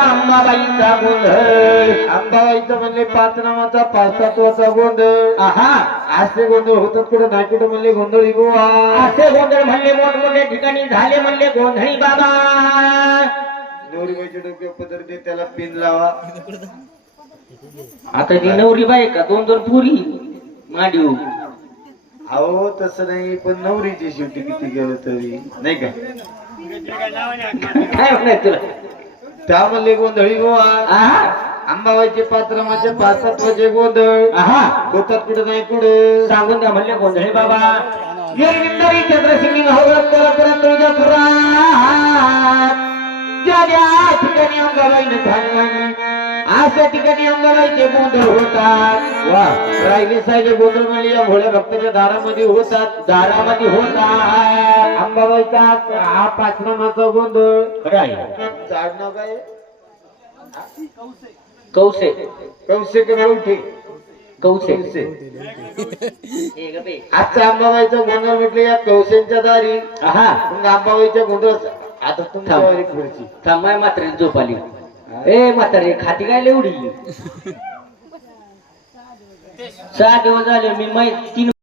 अंबाबाईचा गोंधळ अंबाबाईचा म्हणले पाच नामाचा पाच तत्वाचा गोंधळ. आहा असे गोंधळ होतात कुठं नाही कुठं म्हणले गोंधळी बुवा. असे गोंधळ म्हणले मोठमोठ्या ठिकाणी झाले म्हणले गोंधळी बाबा. नवरीबाईच्या डोक्यावर पदर दे त्याला पिन लावा. आता ती नवरी बाई का दोन दोन पुरी मांडीव. अहो तसं नाही पण नवरीची शेवटी किती गेलं तरी नाही का काय म्हणाय तुला त्या म्हणले गोंधळी बुवा. आहा अंबाबाईचे पाच नामाचे पाच तत्वाचे गोंधळ आहा होतात कुठं नाही कुठं. सांगून द्या म्हणले गोंधळी बाबा. गिरविंदरी चंद्रसिंही भाऊरत परत तुळजापुरात ज्या ज्या ठिकाणी अंबाबाईने झाले अशा ठिकाणी अंबाबाईचे गोंधळ होतात. वा राहिले साहिले गोंधळ म्हणले या भोळ्या भक्ताच्या दारामध्ये होतात. दारामध्ये होतात. अंबाबाईचा हा पाच नामाचा गोंधळ. खरं आहे. चाडणं काय कौसे कौशे का कवठे कौसे कौशे. आजचा अंबाबाईचा गोंधळ म्हटले या कौशेंच्या दारी. आहा मग अंबाबाईच्या गोंधळ आता तुमच्या थांब. वारी पुढची. थांबाय म्हातारी झोप आली. ए म्हातारे खाती काय एवढी 6 दिवस झाले मी 3